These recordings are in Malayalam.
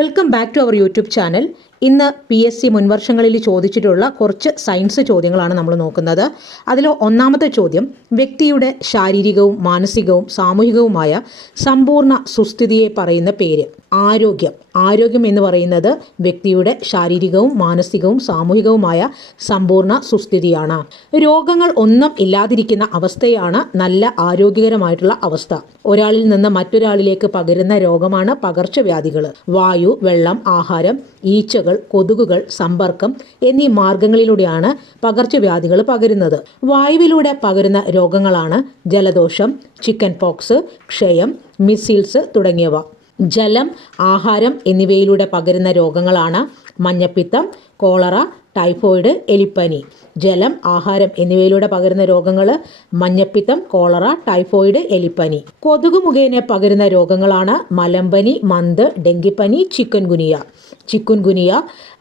welcome back to our YouTube channel ഇന്ന് പി എസ് സി മുൻവർഷങ്ങളിൽ ചോദിച്ചിട്ടുള്ള കുറച്ച് സയൻസ് ചോദ്യങ്ങളാണ് നമ്മൾ നോക്കുന്നത്. അതിൽ ഒന്നാമത്തെ ചോദ്യം വ്യക്തിയുടെ ശാരീരികവും മാനസികവും സാമൂഹികവുമായ സമ്പൂർണ സുസ്ഥിതിയെ പറയുന്ന പേര് ആരോഗ്യം. ആരോഗ്യം എന്ന് പറയുന്നത് വ്യക്തിയുടെ ശാരീരികവും മാനസികവും സാമൂഹികവുമായ സമ്പൂർണ സുസ്ഥിതിയാണ്. രോഗങ്ങൾ ഒന്നും ഇല്ലാതിരിക്കുന്ന അവസ്ഥയാണ് നല്ല ആരോഗ്യകരമായിട്ടുള്ള അവസ്ഥ. ഒരാളിൽ നിന്ന് മറ്റൊരാളിലേക്ക് പകരുന്ന രോഗമാണ് പകർച്ചവ്യാധികൾ. വായു വെള്ളം ആഹാരം ഈച്ചകൾ കൊതുകുകൾ സമ്പർക്കം എന്നീ മാർഗങ്ങളിലൂടെയാണ് പകർച്ചവ്യാധികൾ പകരുന്നത്. വായുവിലൂടെ പകരുന്ന രോഗങ്ങളാണ് ജലദോഷം ചിക്കൻ പോക്സ് ക്ഷയം മിസിൽസ് തുടങ്ങിയവ. ജലം ആഹാരം എന്നിവയിലൂടെ പകരുന്ന രോഗങ്ങളാണ് മഞ്ഞപ്പിത്തം കോളറ ടൈഫോയിഡ് എലിപ്പനി. ജലം ആഹാരം എന്നിവയിലൂടെ പകരുന്ന രോഗങ്ങൾ മഞ്ഞപ്പിത്തം കോളറ ടൈഫോയിഡ് എലിപ്പനി. കൊതുക് മുഖേന പകരുന്ന രോഗങ്ങളാണ് മലമ്പനി മന്ത് ഡെങ്കിപ്പനി ചിക്കൻ ഗുനിയ ചിക്കുൻ ഗുനിയ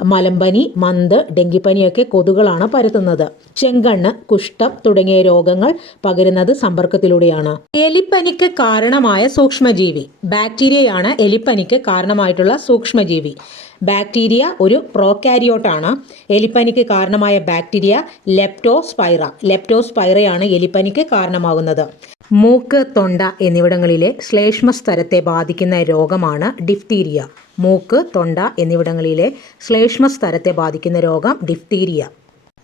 മലമ്പനി മന്ത് ഡെങ്കിപ്പനിയൊക്കെ കൊതുകളാണ് പരത്തുന്നത്. ചെങ്കണ്ണ് കുഷ്ഠം തുടങ്ങിയ രോഗങ്ങൾ പകരുന്നത് സമ്പർക്കത്തിലൂടെയാണ്. എലിപ്പനിക്ക് കാരണമായ സൂക്ഷ്മജീവി. ബാക്ടീരിയയാണ് എലിപ്പനിക്ക് കാരണമായിട്ടുള്ള സൂക്ഷ്മജീവി. ബാക്ടീരിയ ഒരു പ്രോകാരിയോട്ടാണ്. എലിപ്പനിക്ക് കാരണമായ ബാക്ടീരിയ ലെപ്റ്റോസ്പൈറ. ലെപ്റ്റോസ്പൈറയാണ് എലിപ്പനിക്ക് കാരണമാകുന്നത്. മൂക്ക് തൊണ്ട എന്നിവിടങ്ങളിലെ ശ്ലേഷ്മസ്തരത്തെ ബാധിക്കുന്ന രോഗമാണ് ഡിഫ്തീരിയ. മൂക്ക് തൊണ്ട എന്നിവിടങ്ങളിലെ ശ്ലേഷ്മ സ്ഥലത്തെ ബാധിക്കുന്ന രോഗം ഡിഫ്തീരിയ.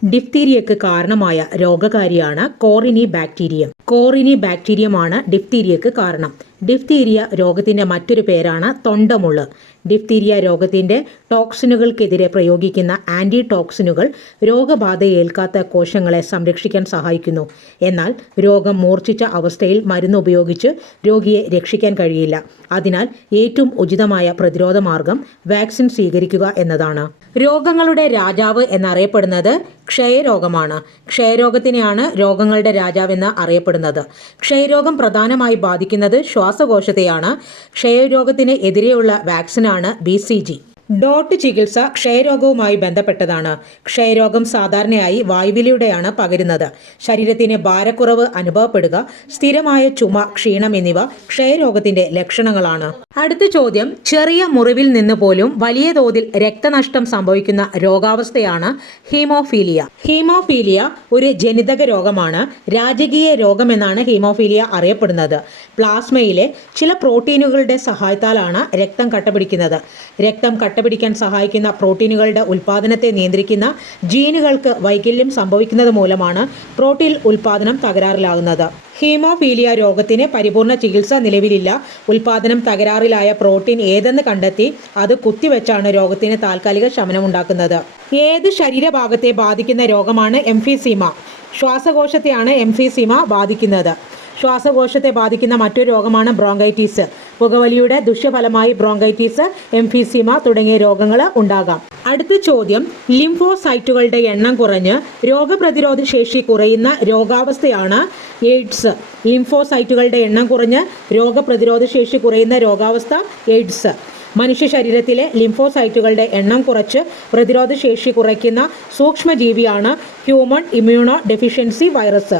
ഡിഫ്തീരിയക്ക് കാരണമായ രോഗകാരിയാണ് കോറിനി ബാക്ടീരിയം കോറിനി ബാക്ടീരിയമാണ് ഡിഫ്തീരിയക്ക് കാരണം. ഡിഫ്തീരിയ രോഗത്തിന്റെ മറ്റൊരു പേരാണ് തൊണ്ടമുള്ള്. ഡിഫ്തീരിയ രോഗത്തിന്റെ ടോക്സിനുകൾക്കെതിരെ പ്രയോഗിക്കുന്ന ആന്റി ടോക്സിനുകൾ രോഗബാധ ഏൽക്കാത്ത കോശങ്ങളെ സംരക്ഷിക്കാൻ സഹായിക്കുന്നു. എന്നാൽ രോഗം മൂർച്ഛിച്ച അവസ്ഥയിൽ മരുന്ന് ഉപയോഗിച്ച് രോഗിയെ രക്ഷിക്കാൻ കഴിയില്ല. അതിനാൽ ഏറ്റവും ഉചിതമായ പ്രതിരോധ മാർഗം വാക്സിൻ സ്വീകരിക്കുക എന്നതാണ്. രോഗങ്ങളുടെ രാജാവ് എന്നറിയപ്പെടുന്നത് ക്ഷയരോഗമാണ്. ക്ഷയരോഗത്തിനെയാണ് രോഗങ്ങളുടെ രാജാവെന്ന് അറിയപ്പെടുന്നത്. ക്ഷയരോഗം പ്രധാനമായി ബാധിക്കുന്നത് ശ്വാസകോശത്തെയാണ്. ക്ഷയരോഗത്തിന് എതിരെയുള്ള വാക്സിനാണ് ബി സി ജി. ഡോട്ട് ചികിത്സ ക്ഷയരോഗവുമായി ബന്ധപ്പെട്ടതാണ്. ക്ഷയരോഗം സാധാരണയായി വായുവിലൂടെയാണ് പകരുന്നത്. ശരീരത്തിന് ഭാരക്കുറവ് അനുഭവപ്പെടുക സ്ഥിരമായ ചുമ ക്ഷീണം എന്നിവ ക്ഷയരോഗത്തിന്റെ ലക്ഷണങ്ങളാണ്. അടുത്ത ചോദ്യം ചെറിയ മുറിവിൽ നിന്ന് പോലും വലിയ തോതിൽ രക്തനഷ്ടം സംഭവിക്കുന്ന രോഗാവസ്ഥയാണ് ഹീമോഫീലിയ. ഹീമോഫീലിയ ഒരു ജനിതക രോഗമാണ് രാജകീയ രോഗമെന്നാണ് ഹീമോഫീലിയ അറിയപ്പെടുന്നത്. പ്ലാസ്മയിലെ ചില പ്രോട്ടീനുകളുടെ സഹായത്താലാണ് രക്തം കട്ടപിടിക്കുന്നത്. രക്തം കട്ടപിടിക്കാൻ സഹായിക്കുന്ന പ്രോട്ടീനുകളുടെ ഉൽപ്പാദനത്തെ നിയന്ത്രിക്കുന്ന ജീനുകൾക്ക് വൈകല്യം സംഭവിക്കുന്നത് മൂലമാണ് പ്രോട്ടീൻ ഉൽപ്പാദനം തകരാറിലാകുന്നത്. ഹീമോഫീലിയ രോഗത്തിന് പരിപൂർണ ചികിത്സ നിലവിലില്ല. ഉൽപാദനം തകരാറിലായ പ്രോട്ടീൻ ഏതെന്ന് കണ്ടെത്തി അത് കുത്തിവെച്ചാണ് രോഗത്തിന് താൽക്കാലിക ശമനമുണ്ടാക്കുന്നത്. ഏത് ശരീരഭാഗത്തെ ബാധിക്കുന്ന രോഗമാണ് എംഫിസീമ? ശ്വാസകോശത്തെയാണ് എംഫിസീമ ബാധിക്കുന്നത്. ശ്വാസകോശത്തെ ബാധിക്കുന്ന മറ്റൊരു രോഗമാണ് ബ്രോങ്കൈറ്റിസ്. പുകവലിയുടെ ദുഷ്യഫലമായി ബ്രോങ്കൈറ്റിസ് എംഫിസീമ തുടങ്ങിയ രോഗങ്ങൾ ഉണ്ടാകാം. അടുത്ത ചോദ്യം ലിംഫോസൈറ്റുകളുടെ എണ്ണം കുറഞ്ഞ് രോഗപ്രതിരോധ ശേഷി കുറയുന്ന രോഗാവസ്ഥയാണ് എയ്ഡ്സ്. ലിംഫോസൈറ്റുകളുടെ എണ്ണം കുറഞ്ഞ് രോഗപ്രതിരോധ ശേഷി കുറയുന്ന രോഗാവസ്ഥ എയ്ഡ്സ്. മനുഷ്യ ശരീരത്തിലെ ലിംഫോസൈറ്റുകളുടെ എണ്ണം കുറച്ച് പ്രതിരോധ ശേഷി കുറയ്ക്കുന്ന സൂക്ഷ്മജീവിയാണ് human immunodeficiency virus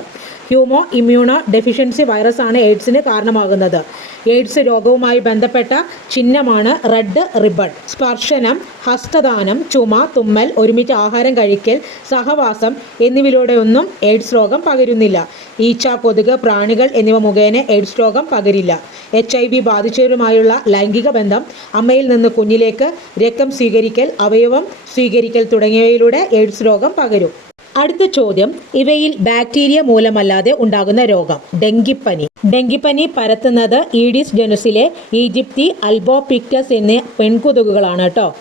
human immunodeficiency virus ആണ് എയ്ഡ്സിന് കാരണമാകുന്നത്. എയ്ഡ്സ് രോഗവുമായി ബന്ധപ്പെട്ട ചിഹ്നമാണ് റെഡ് റിബൺ സ്പർശനം ഹസ്തദാനം ചുമ തുമ്മൽ ഒരുമിച്ച് ആഹാരം കഴിക്കൽ സഹവാസം എന്നിവയിലൂടെയൊന്നും എയ്ഡ്സ് രോഗം പകരുന്നില്ല. ഈച്ച കൊതുക് പ്രാണികൾ എന്നിവ മുഖേന എയ്ഡ്സ് രോഗം പകരില്ല. എച്ച് ഐ വി ബാധിച്ചവരുമായുള്ള ലൈംഗിക ബന്ധം അമ്മയിൽ നിന്ന് കുഞ്ഞിലേക്ക് രക്തം സ്വീകരിക്കൽ അവയവം സ്വീകരിക്കൽ തുടങ്ങിയവയിലൂടെ എയ്ഡ്സ് രോഗം പകരും. അടുത്ത ചോദ്യം. ഇവയിൽ ബാക്ടീരിയ മൂലമല്ലാതെ ഉണ്ടാകുന്ന രോഗം. ഡെങ്കിപ്പനി. ഡെങ്കിപ്പനി പരത്തുന്നത് ഈഡിസ് ജനുസിലെ ഈജിപ്തി അൽബോപിക്ടസ് എന്നീ പെൺകൊതുകുകളാണ് കേട്ടോ.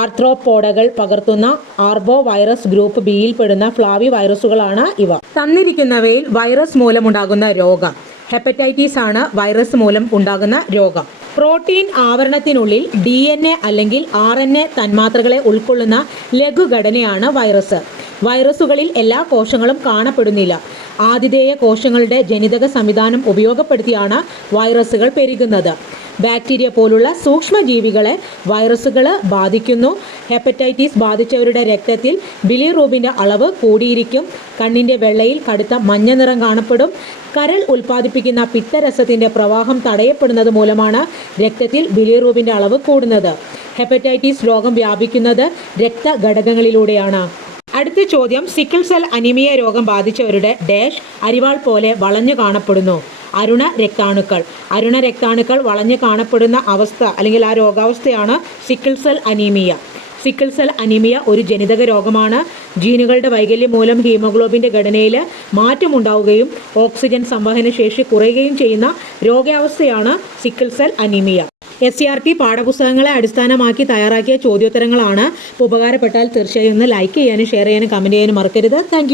ആർത്രോപോഡകൾ പകർത്തുന്ന ആർബോ വൈറസ് ഗ്രൂപ്പ് ബിയിൽ പെടുന്ന ഫ്ലാവി വൈറസുകളാണ് ഇവ. തന്നിരിക്കുന്നവയിൽ വൈറസ് മൂലമുണ്ടാകുന്ന രോഗം. ഹെപ്പറ്റൈറ്റിസ് ആണ് വൈറസ് മൂലം ഉണ്ടാകുന്ന രോഗം. പ്രോട്ടീൻ ആവരണത്തിനുള്ളിൽ ഡി അല്ലെങ്കിൽ ആർ തന്മാത്രകളെ ഉൾക്കൊള്ളുന്ന ലഘുഘടനയാണ് വൈറസ്. വൈറസുകളിൽ എല്ലാ കോശങ്ങളും കാണപ്പെടുന്നില്ല. ആതിഥേയ കോശങ്ങളുടെ ജനിതക സംവിധാനം ഉപയോഗപ്പെടുത്തിയാണ് വൈറസുകൾ പെരുകുന്നത്. ബാക്ടീരിയ പോലുള്ള സൂക്ഷ്മജീവികളെ വൈറസുകൾ ബാധിക്കുന്നു. ഹെപ്പറ്റൈറ്റിസ് ബാധിച്ചവരുടെ രക്തത്തിൽ ബിലിറൂബിന്റെ അളവ് കൂടിയിരിക്കും. കണ്ണിന്റെ വെള്ളയിൽ കടുത്ത മഞ്ഞ നിറം കാണപ്പെടും. കരൾ ഉൽപ്പാദിപ്പിക്കുന്ന പിത്തരസത്തിന്റെ പ്രവാഹം തടയപ്പെടുന്നത് മൂലമാണ് രക്തത്തിൽ ബിലിറൂബിന്റെ അളവ് കൂടുന്നത്. ഹെപ്പറ്റൈറ്റിസ് രോഗം വ്യാപിക്കുന്നത് രക്തഘടകങ്ങളിലൂടെയാണ്. അടുത്ത ചോദ്യം സിക്കിൾ സെൽ അനിമിയ രോഗം ബാധിച്ചവരുടെ ഡാഷ് അരിവാൾ പോലെ വളഞ്ഞു കാണപ്പെടുന്നു. അരുണ രക്താണുക്കൾ. അരുണ രക്താണുക്കൾ വളഞ്ഞു കാണപ്പെടുന്ന അവസ്ഥ അല്ലെങ്കിൽ ആ രോഗാവസ്ഥയാണ് sickle cell anaemia sickle cell anaemia ഒരു ജനിതക രോഗമാണ്. ജീനുകളുടെ വൈകല്യം മൂലം ഹീമോഗ്ലോബിന്റെ ഘടനയിൽ മാറ്റമുണ്ടാവുകയും ഓക്സിജൻ സംവഹന ശേഷി കുറയുകയും ചെയ്യുന്ന രോഗാവസ്ഥയാണ് sickle cell anaemia S C R T പാഠപുസ്തകങ്ങളെ അടിസ്ഥാനമാക്കി തയ്യാറാക്കിയ ചോദ്യോത്തരങ്ങളാണ്. ഉപകാരപ്പെട്ടാൽ തീർച്ചയായും ഒന്ന് ലൈക്ക് ചെയ്യാനും ഷെയർ ചെയ്യാനും കമന്റ് ചെയ്യാനും മറക്കരുത്. താങ്ക്